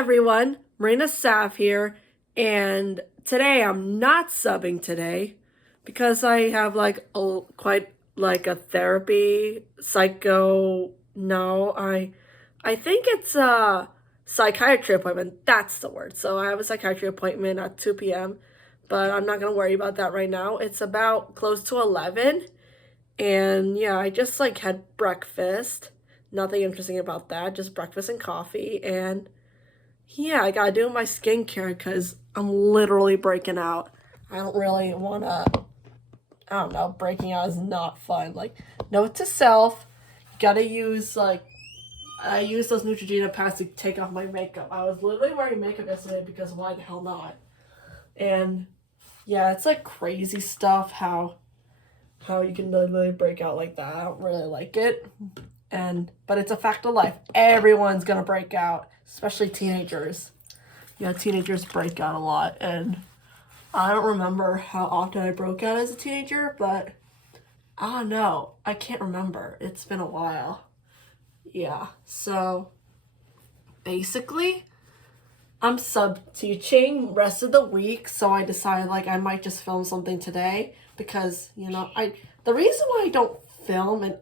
everyone, Marina Sav here, and today I'm not subbing today because I have quite like a therapy psycho. No, I think it's a psychiatry appointment. That's the word. So I have a psychiatry appointment at 2 p.m., but I'm not gonna worry about that right now. It's about close to 11, and yeah, I just had breakfast. Nothing interesting about that, just breakfast and coffee. And yeah, I gotta do my skincare because I'm literally breaking out. I don't really wanna, I don't know, breaking out is not fun. Note to self, you gotta use, I use those Neutrogena pads to take off my makeup. I was literally wearing makeup yesterday because why the hell not? And yeah, it's crazy stuff how you can literally break out like that. I don't really like it. But it's a fact of life. Everyone's gonna break out, especially teenagers. Yeah, teenagers break out a lot, and I don't remember how often I broke out as a teenager, but I don't know. I can't remember. It's been a while. Yeah, so basically, I'm sub-teaching rest of the week, so I decided I might just film something today because, the reason why I don't film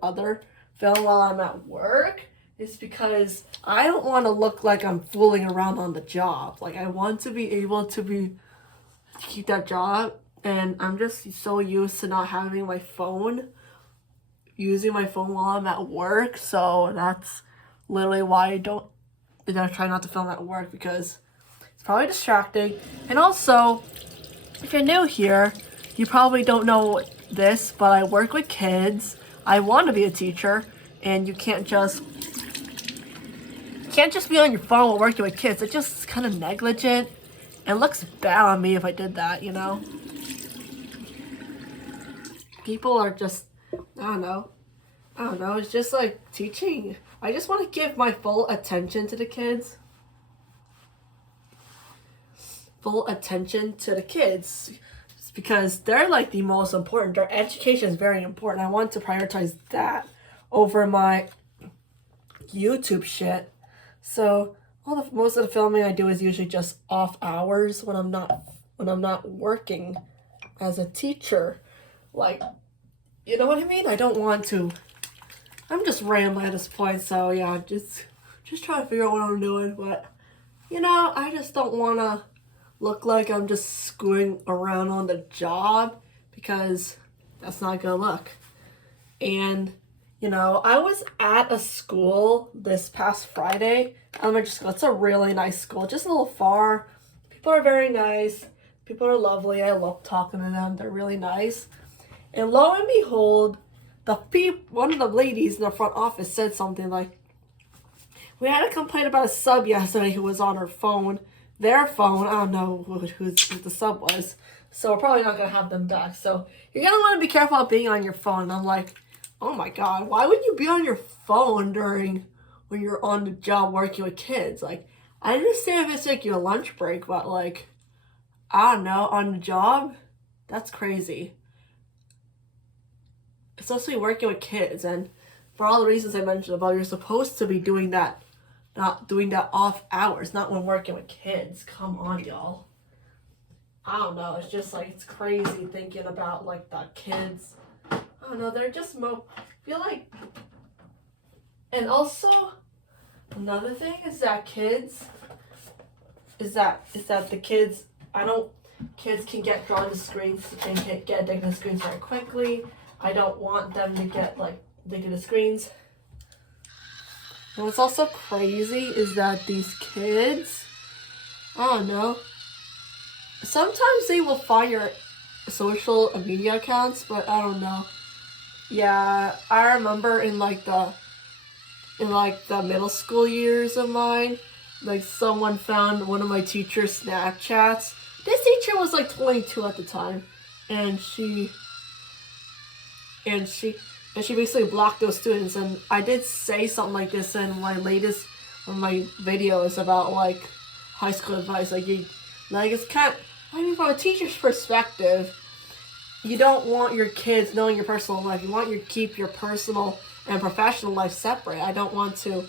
while I'm at work is because I don't want to look like I'm fooling around on the job. I want to be able to keep that job, and I'm just so used to not having my phone, using my phone while I'm at work, so that's literally why I try not to film at work, because it's probably distracting. And also, if you're new here, you probably don't know this, but I work with kids. I want to be a teacher, and you can't just be on your phone while working with kids. It's just kind of negligent, and looks bad on me if I did that, People are just, I don't know, it's just teaching. I just want to give my full attention to the kids. It's because they're the most important. Their education is very important. I want to prioritize that over my YouTube shit. So most of the filming I do is usually just off hours when I'm not working as a teacher. You know what I mean? I don't want to. I'm just rambling at this point, so yeah, just trying to figure out what I'm doing. But I just don't want to look like I'm just screwing around on the job, because that's not gonna look. And I was at a school this past Friday, elementary school. It's a really nice school, just a little far. People are very nice. People are lovely. I love talking to them. They're really nice. And lo and behold, one of the ladies in the front office said something we had a complaint about a sub yesterday who was on her phone. Their phone, I don't know who the sub was. So we're probably not going to have them back. So you're going to want to be careful of being on your phone. And I'm like, oh my God, why would you be on your phone when you're on the job working with kids? I understand if it's your lunch break, but I don't know, on the job, that's crazy. Especially working with kids, and for all the reasons I mentioned about, you're supposed to be doing that, not doing that off hours, not when working with kids. Come on, y'all. I don't know, it's just it's crazy thinking about the kids. I don't know, they're just feel and also another thing is that the kids, kids can get drawn to screens and can get addicted to screens very quickly. I don't want them to get addicted to screens. And what's also crazy is that these kids, I don't know, sometimes they will find your social media accounts, but I don't know. Yeah, I remember in the middle school years of mine, someone found one of my teacher's Snapchats. This teacher was 22 at the time, and she basically blocked those students. And I did say something like this in one of my videos about high school advice. It's kind of, from a teacher's perspective, you don't want your kids knowing your personal life. You want to keep your personal and professional life separate. I don't want to